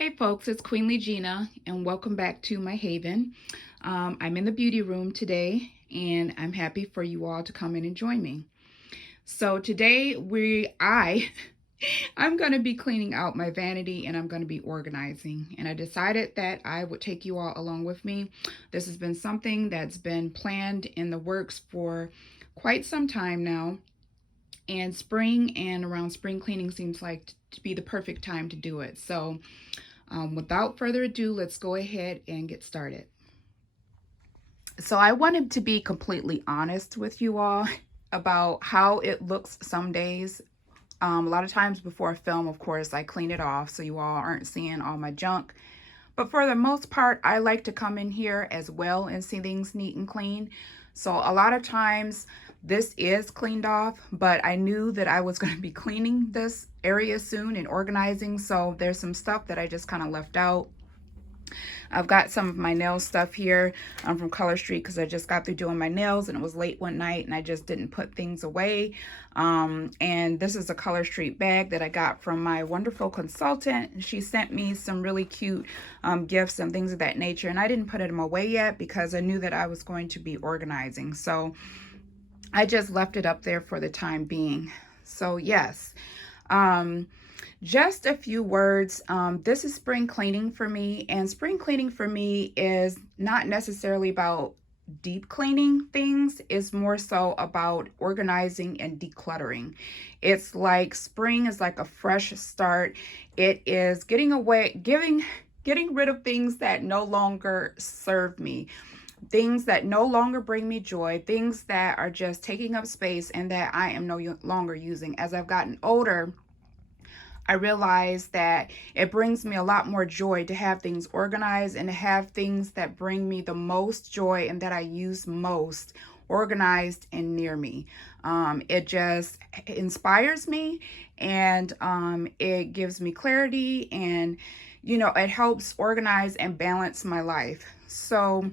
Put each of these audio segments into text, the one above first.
Hey folks, it's Queenly Gina, and welcome back to my haven. I'm in the beauty room today, and I'm happy for you all to come in and join me. So today I'm going to be cleaning out my vanity, and I'm going to be organizing. And I decided that I would take you all along with me. This has been something that's been planned in the works for quite some time now. And spring and around spring cleaning seems like to be the perfect time to do it. So without further ado, let's go ahead and get started. So I wanted to be completely honest with you all about how it looks some days. A lot of times before I film, of course, I clean it off so you all aren't seeing all my junk. But for the most part, I like to come in here as well and see things neat and clean. So a lot of times this is cleaned off, but I knew that I was going to be cleaning this area soon and organizing. So there's some stuff that I just kind of left out. I've got some of my nail stuff here from Color Street because I just got through doing my nails and it was late one night and I just didn't put things away. And this is a Color Street bag that I got from my wonderful consultant. She sent me some really cute gifts and things of that nature, and I didn't put them away yet because I knew that I was going to be organizing. So I just left it up there for the time being. So yes. Just a few words. This is spring cleaning for me, and spring cleaning for me is not necessarily about deep cleaning things. It's more so about organizing and decluttering. It's like spring is like a fresh start. It is getting rid of things that no longer serve me, things that no longer bring me joy, things that are just taking up space and that I am no longer using. As I've gotten older, I realized that it brings me a lot more joy to have things organized and to have things that bring me the most joy and that I use most organized and near me. It just inspires me, and it gives me clarity, and it helps organize and balance my life. So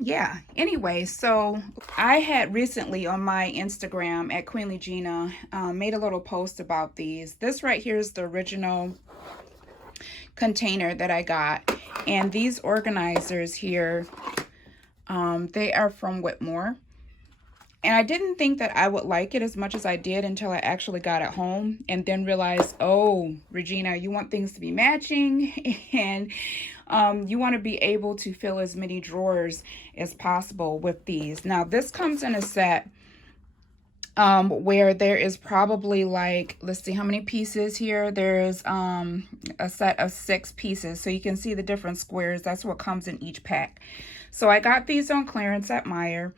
yeah, anyway, so I had recently on my Instagram at Queenly Gina made a little post about these. This right here is the original container that I got, and these organizers here, they are from Whitmore. And I didn't think that I would like it as much as I did until I actually got it home and then realized, oh, Regina, you want things to be matching, and you want to be able to fill as many drawers as possible with these. Now, this comes in a set where there is probably like, let's see how many pieces here. There's a set of 6 pieces. So you can see the different squares. That's what comes in each pack. So I got these on clearance at Meijer.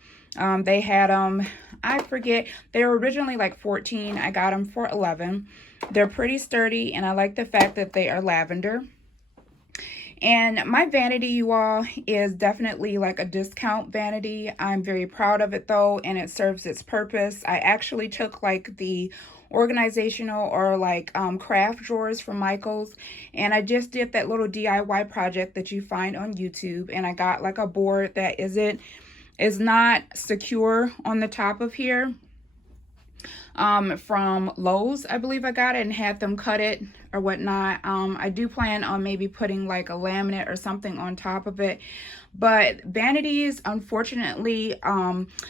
They had them, I forget, they were originally like 14. I got them for 11. They're pretty sturdy, and I like the fact that they are lavender. And my vanity, you all, is definitely like a discount vanity. I'm very proud of it though, and it serves its purpose. I actually took like the organizational or like craft drawers from Michael's, and I just did that little DIY project that you find on YouTube, and I got like a board that is not secure on the top of here. From Lowe's, I believe I got it, and had them cut it or whatnot. I do plan on maybe putting like a laminate or something on top of it. But vanities, unfortunately,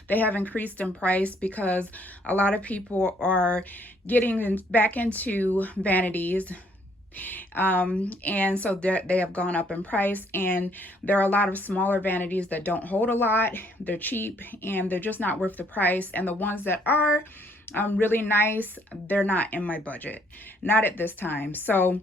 they have increased in price because a lot of people are getting back into vanities. And so they have gone up in price, and there are a lot of smaller vanities that don't hold a lot. They're cheap and they're just not worth the price. And the ones that are really nice, they're not in my budget, not at this time. So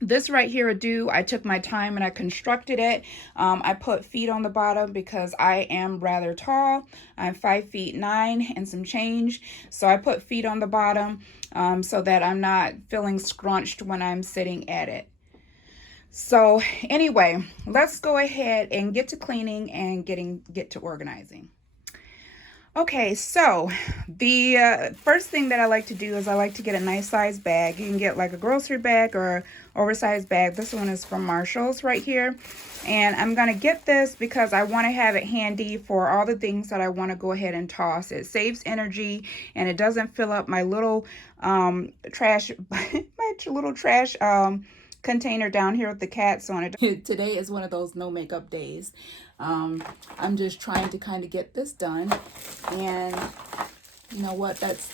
this right here, I took my time and I constructed it. I put feet on the bottom because I am rather tall. I'm 5'9" and some change. So I put feet on the bottom so that I'm not feeling scrunched when I'm sitting at it. So anyway, let's go ahead and get to cleaning and get to organizing. Okay, so the first thing that I like to do is I like to get a nice size bag. You can get like a grocery bag or oversized bag. This one is from Marshall's right here. And I'm going to get this because I want to have it handy for all the things that I want to go ahead and toss. It saves energy and it doesn't fill up my little trash, container down here with the cats on it. Today is one of those no makeup days. I'm just trying to kind of get this done, and you know what, that's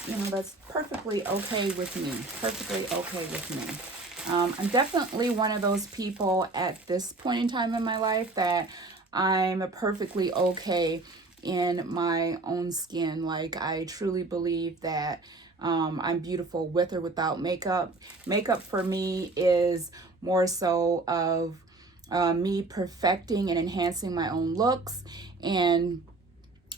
perfectly okay with me. Perfectly okay with me. I'm definitely one of those people at this point in time in my life that I'm perfectly okay in my own skin. Like, I truly believe that I'm beautiful with or without makeup. Makeup for me is more so of me perfecting and enhancing my own looks, and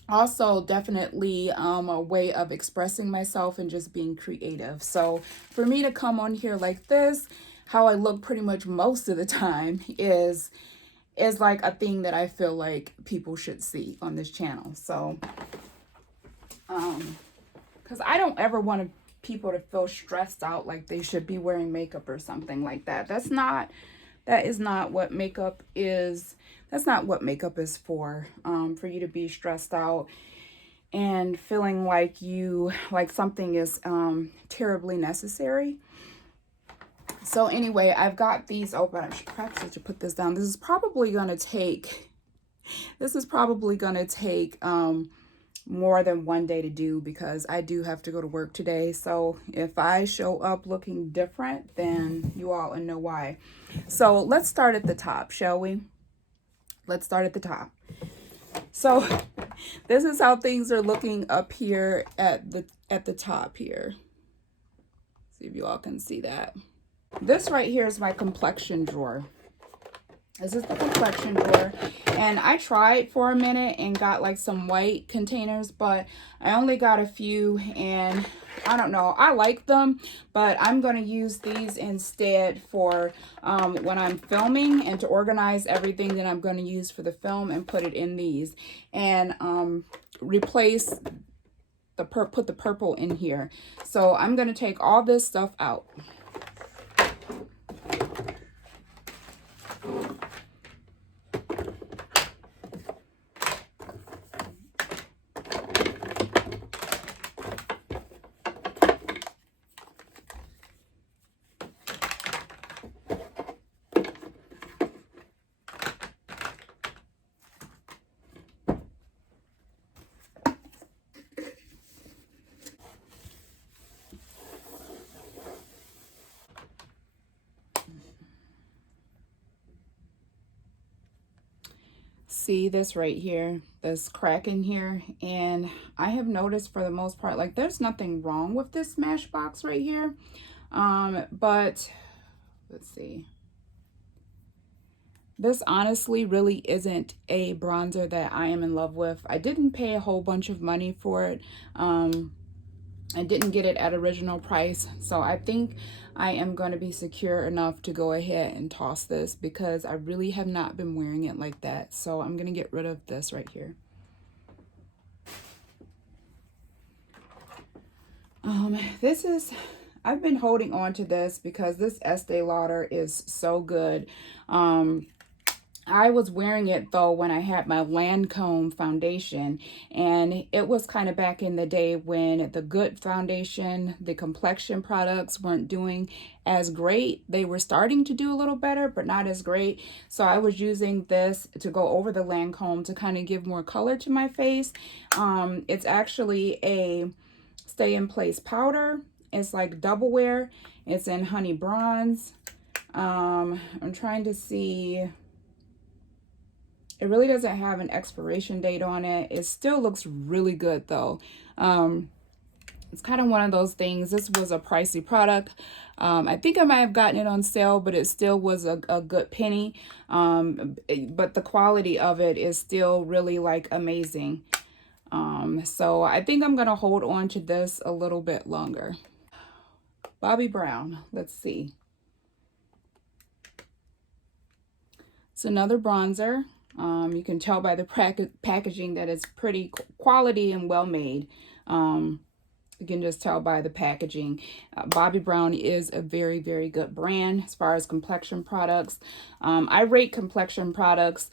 also definitely a way of expressing myself and just being creative. So for me to come on here like this, how I look pretty much most of the time is like a thing that I feel like people should see on this channel. So because I don't ever want people to feel stressed out like they should be wearing makeup or something like that. That is not what makeup is. That's not what makeup is for you to be stressed out and feeling like something is terribly necessary. So anyway, I've got these open. I should perhaps put this down. This is probably going to take more than one day to do, because I do have to go to work today. So if I show up looking different, then you all know why. So let's start at the top, shall we? Let's start at the top. So this is how things are looking up here at the top here. See if you all can see that. This right here is my complexion drawer. This is the complexion drawer, and I tried for a minute and got like some white containers, but I only got a few, and I don't know, I like them, but I'm going to use these instead for when I'm filming, and to organize everything that I'm going to use for the film, and put it in these, and replace put the purple in here. So I'm going to take all this stuff out. See this right here, this crack in here, and I have noticed for the most part, like, there's nothing wrong with this Smashbox right here, but let's see, this honestly really isn't a bronzer that I am in love with. I didn't pay a whole bunch of money for it. I didn't get it at original price, so I think I am going to be secure enough to go ahead and toss this, because I really have not been wearing it like that. So I'm going to get rid of this right here. I've been holding on to this because this Estee Lauder is so good. I was wearing it though when I had my Lancome foundation, and it was kind of back in the day when the good foundation, the complexion products weren't doing as great. They were starting to do a little better, but not as great. So I was using this to go over the Lancome to kind of give more color to my face. It's actually a stay in place powder. It's like double wear. It's in honey bronze. I'm trying to see. It really doesn't have an expiration date on it. It still looks really good though. It's kind of one of those things. This was a pricey product. I think I might have gotten it on sale, but it still was a good penny. But the quality of it is still really like amazing. So I think I'm going to hold on to this a little bit longer. Bobbi Brown, let's see. It's another bronzer. You can tell by the packaging that it's pretty quality and well made. You can just tell by the packaging. Bobbi Brown is a very, very good brand as far as complexion products. I rate complexion products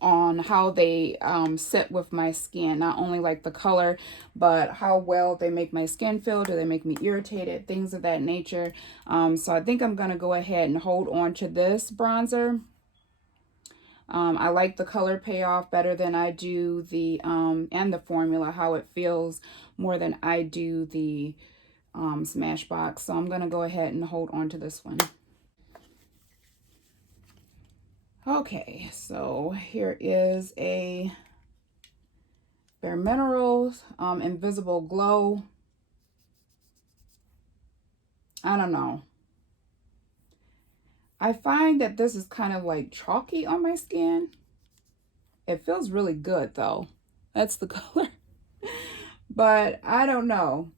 on how they sit with my skin. Not only like the color, but how well they make my skin feel. Do they make me irritated? Things of that nature. So I think I'm going to go ahead and hold on to this bronzer. I like the color payoff better than I do the, and the formula, how it feels more than I do the Smashbox. So I'm going to go ahead and hold on to this one. Okay, so here is a Bare Minerals Invisible Glow. I don't know. I find that this is kind of like chalky on my skin. It feels really good though. That's the color. But I don't know.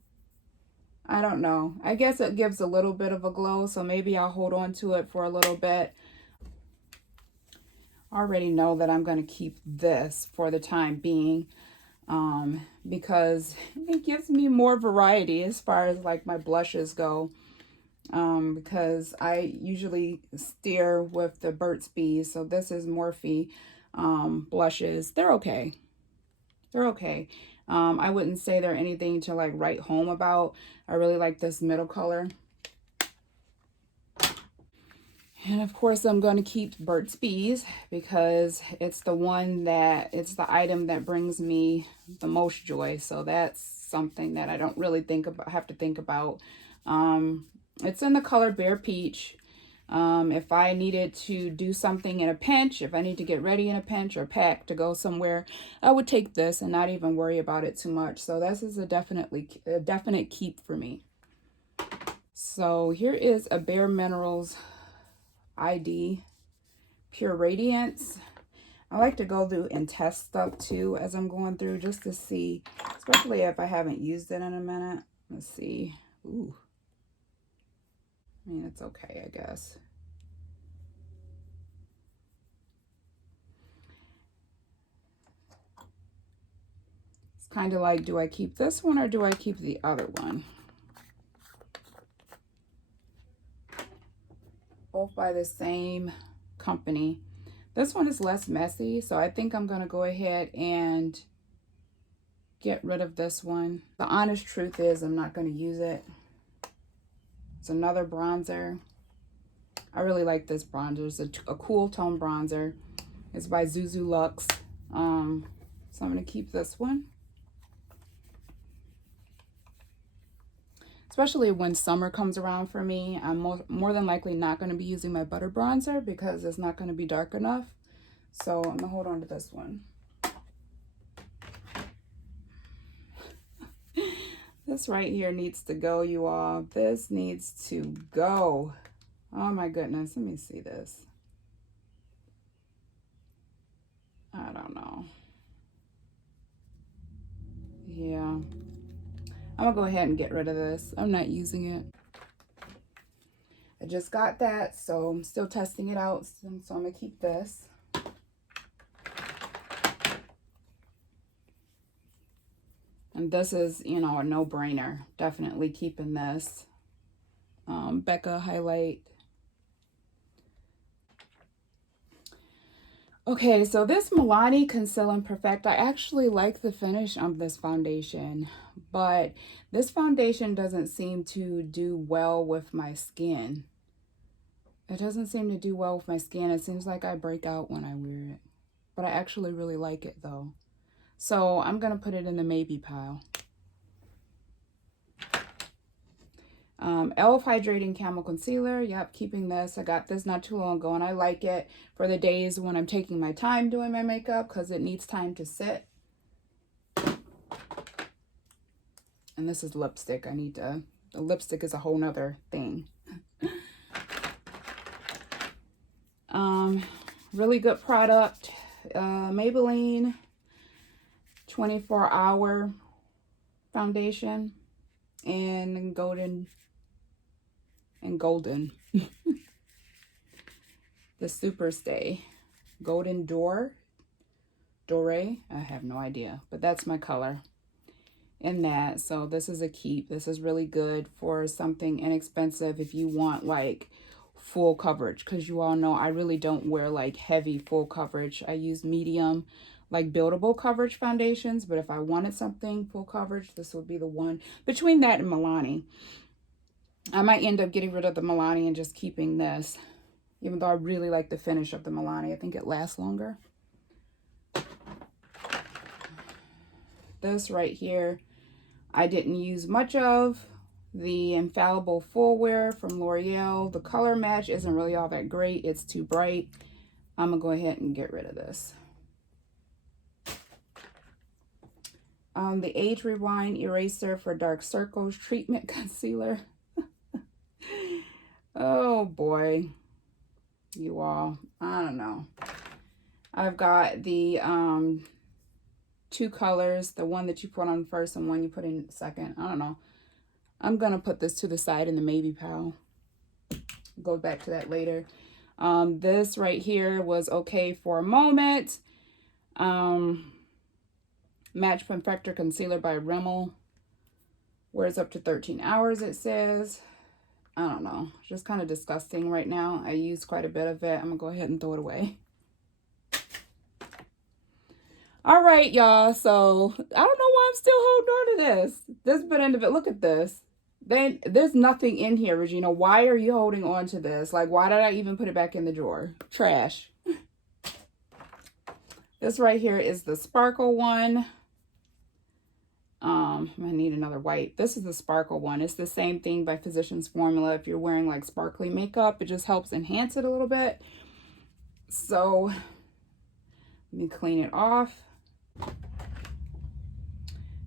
I don't know. I guess it gives a little bit of a glow, so maybe I'll hold on to it for a little bit. I already know that I'm going to keep this for the time being, because it gives me more variety as far as like my blushes go. Because I usually steer with the Burt's Bees, so this is Morphe blushes. They're okay. They're okay. I wouldn't say they're anything to like write home about. I really like this middle color. And of course, I'm going to keep Burt's Bees because it's the one that, it's the item that brings me the most joy. So that's something that I don't really have to think about. It's in the color Bare Peach. If I needed to do something in a pinch, if I need to get ready in a pinch or pack to go somewhere, I would take this and not even worry about it too much. So this is a definite keep for me. So here is a Bare Minerals ID Pure Radiance. I like to go through and test stuff too as I'm going through, just to see, especially if I haven't used it in a minute. Let's see. Ooh. I mean, it's okay, I guess. It's kind of like, do I keep this one or do I keep the other one? Both by the same company. This one is less messy, so I think I'm going to go ahead and get rid of this one. The honest truth is I'm not going to use it. It's another bronzer. I really like this bronzer. It's a cool tone bronzer. It's by Zuzu Luxe. So I'm going to keep this one. Especially when summer comes around for me, I'm more than likely not going to be using my butter bronzer because it's not going to be dark enough. So I'm going to hold on to this one. This right here needs to go, you all. This needs to go. Oh my goodness. Let me see this. I don't know. Yeah. I'm going to go ahead and get rid of this. I'm not using it. I just got that, so I'm still testing it out. So I'm going to keep this. And this is, you know, a no-brainer. Definitely keeping this. Becca highlight. Okay, so this Milani Conceal and Perfect, I actually like the finish of this foundation, but this foundation doesn't seem to do well with my skin. It doesn't seem to do well with my skin. It seems like I break out when I wear it, but I actually really like it though. So I'm going to put it in the maybe pile. e.l.f. Hydrating Camel Concealer. Yep, keeping this. I got this not too long ago, and I like it for the days when I'm taking my time doing my makeup because it needs time to sit. And this is lipstick. The lipstick is a whole nother thing. Really good product. Maybelline 24-hour foundation and golden. The Super Stay Golden Dore. I have no idea, but that's my color in that. So this is a keep. This is really good for something inexpensive if you want like full coverage, because you all know I really don't wear like heavy full coverage. I use medium, like buildable coverage foundations, but if I wanted something full coverage, this would be the one. Between that and Milani, I might end up getting rid of the Milani and just keeping this, even though I really like the finish of the Milani. I think it lasts longer. This right here, I didn't use much of. The Infallible Full Wear from L'Oreal. The color match isn't really all that great. It's too bright. I'm going to go ahead and get rid of this. The Age Rewind Eraser for Dark Circles Treatment Concealer. Oh boy. You all, I don't know. I've got the two colors. The one that you put on first and one you put in second. I don't know. I'm going to put this to the side in the Maybe Pal. Go back to that later. This right here was okay for a moment. Match Perfector Concealer by Rimmel. Wears up to 13 hours, it says. I don't know. Just kind of disgusting right now. I used quite a bit of it. I'm going to go ahead and throw it away. All right, y'all. So, I don't know why I'm still holding on to this. This bit end of it. Look at this. Then there's nothing in here, Regina. Why are you holding on to this? Like, why did I even put it back in the drawer? Trash. This right here is the sparkle one. I need another white. This is the sparkle one. It's the same thing by Physicians Formula. If you're wearing like sparkly makeup, it just helps enhance it a little bit. So let me clean it off.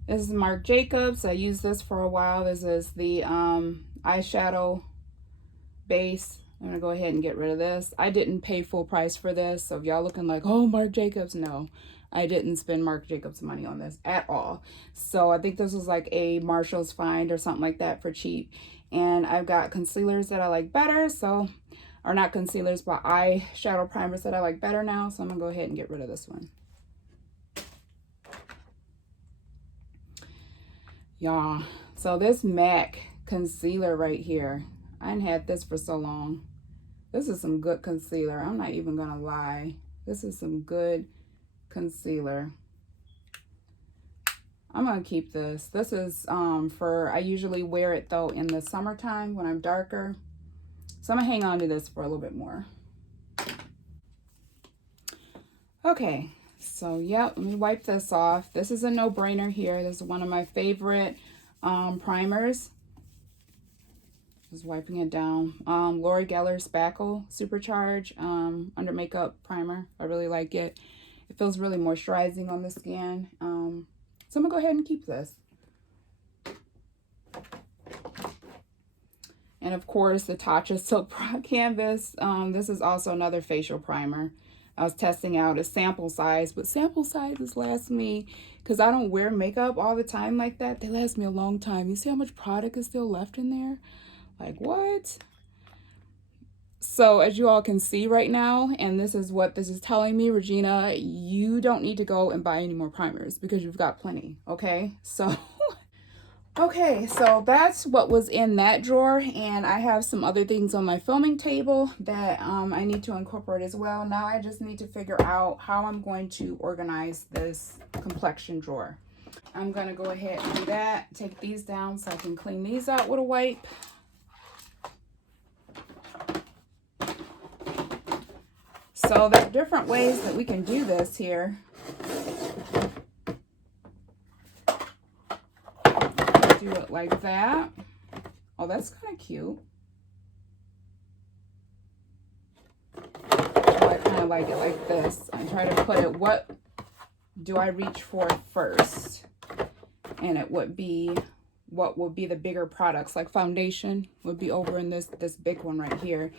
This is Marc Jacobs. I used this for a while. This is the eyeshadow base. I'm going to go ahead and get rid of this. I didn't pay full price for this. So if y'all looking like, oh, Marc Jacobs, no. I didn't spend Marc Jacobs money on this at all. So I think this was like a Marshall's find or something like that for cheap. And I've got concealers that I like better. So, or not concealers, but eyeshadow primers that I like better now. So I'm going to go ahead and get rid of this one. Y'all, so this MAC concealer right here, I ain't had this for so long. This is some good concealer. I'm not even gonna lie. This is some good concealer. I'm gonna keep this. This is I usually wear it though in the summertime when I'm darker. So I'm gonna hang on to this for a little bit more. Okay. So, yeah, let me wipe this off. This is a no-brainer here. This is one of my favorite primers. Just wiping it down. Laura Geller Spackle Supercharge Under Makeup Primer. I really like it. It feels really moisturizing on the skin. So I'm going to go ahead and keep this. And, of course, the Tatcha Silk Pro Canvas. This is also another facial primer. I was testing out a sample size, but sample sizes last me, because I don't wear makeup all the time like that. They last me a long time. You see how much product is still left in there? Like, what? So as you all can see right now, and this is what this is telling me, Regina, you don't need to go and buy any more primers because you've got plenty, okay? So... Okay, so that's what was in that drawer, and I have some other things on my filming table that I need to incorporate as well. Now I just need to figure out how I'm going to organize this complexion drawer. I'm going to go ahead and do that. Take these down so I can clean these out with a wipe. So there are different ways that we can do this here. Do it like that. Oh, that's kind of cute. I kind of like it like this. I try to put it, what do I reach for first? And it would be, what would be the bigger products, like foundation would be over in this big one right here.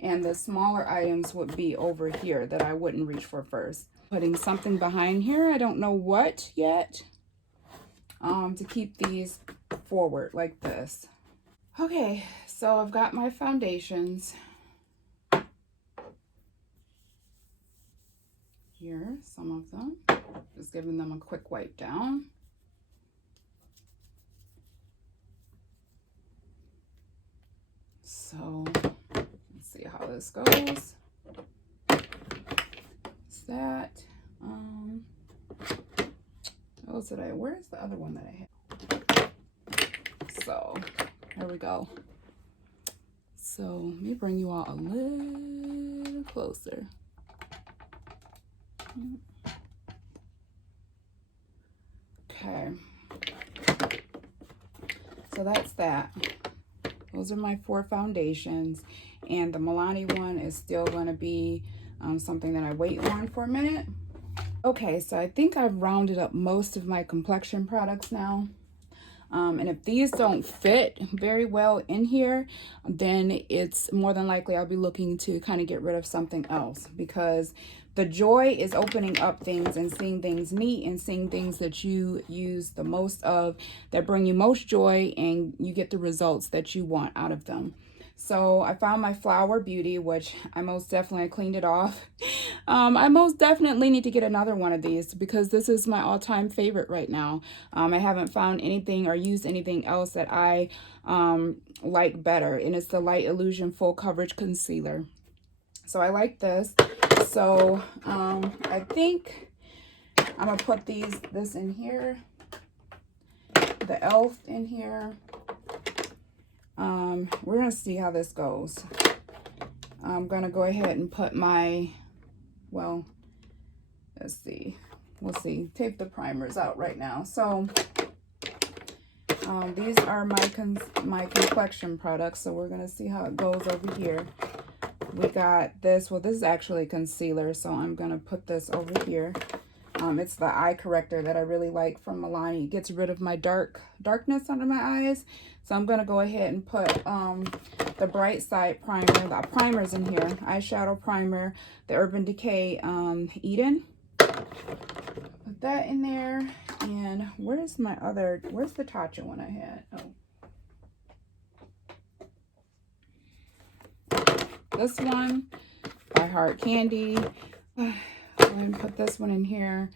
And the smaller items would be over here that I wouldn't reach for first. Putting something behind here, I don't know what yet, to keep these forward like this. Okay, so I've got my foundations. Here, some of them. Just giving them a quick wipe down. So, let's see, this goes. That where's the other one that I had? So there we go. So let me bring you all a little closer. Okay, so that's that. Those are my 4 foundations, and the Milani one is still going to be something that I wait on for a minute. Okay, so I think I've rounded up most of my complexion products now. And if these don't fit very well in here, then it's more than likely I'll be looking to kind of get rid of something else, because the joy is opening up things and seeing things neat and seeing things that you use the most of, that bring you most joy, and you get the results that you want out of them. So I found my Flower Beauty, which I most definitely cleaned it off. I most definitely need to get another one of these, because this is my all-time favorite right now. I haven't found anything or used anything else that I like better, and it's the Light Illusion Full Coverage Concealer. So I like this. So I think I'm gonna put this in here, the e.l.f. in here. We're gonna see how this goes. I'm gonna go ahead and put my, well, let's see, we'll see. Take the primers out right now. So these are my complexion products. So we're gonna see how it goes over here. We got this. Well, this is actually concealer, so I'm gonna put this over here. It's the eye corrector that I really like from Milani. It gets rid of my darkness under my eyes. So I'm gonna go ahead and put the Bright Side primer. The primer's in here. Eyeshadow primer, the Urban Decay Eden. Put that in there. And where's the Tatcha one I had? Oh. This one by Hard Candy. Go ahead and put this one in here,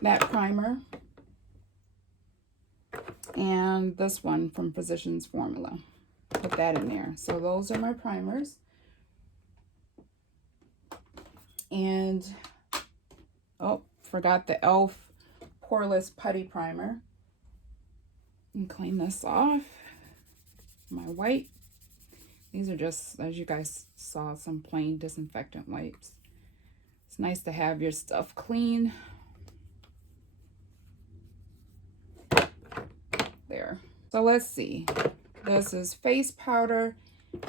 that primer, and this one from Physicians Formula. Put that in there. So those are my primers. And, oh, forgot the e.l.f. Poreless Putty Primer. And clean this off. My white. These are just, as you guys saw, some plain disinfectant wipes. It's nice to have your stuff clean. There. So let's see. This is face powder.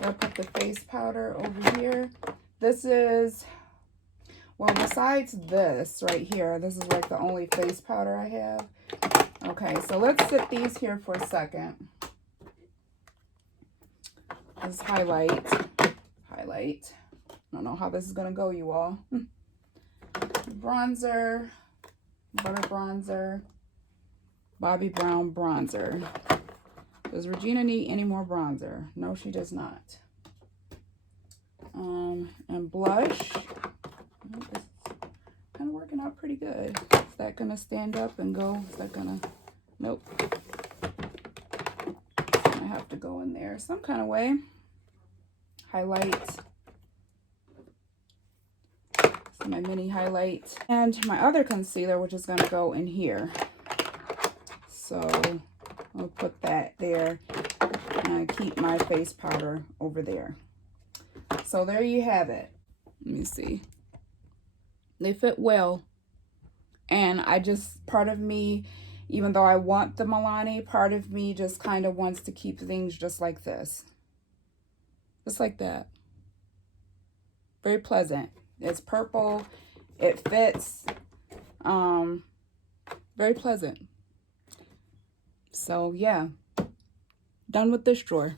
I'll put the face powder over here. This is, well, besides this right here, this is like the only face powder I have. Okay, so let's sit these here for a second. This is highlight. I don't know how this is going to go, you all. Bronzer, butter bronzer, Bobbi Brown bronzer. Does Regina need any more bronzer? No, she does not. And blush. It's kind of working out pretty good. Is that going to stand up and go? Is that going to? Nope. I have to go in there some kind of way. Highlight. My mini highlight, and my other concealer, which is going to go in here. So I'll put that there and keep my face powder over there. So there you have it. Let me see. They fit well, and part of me, even though I want the Milani, part of me just kind of wants to keep things just like this, just like that. Very pleasant. It's purple. It fits. Very pleasant. So yeah, done with this drawer.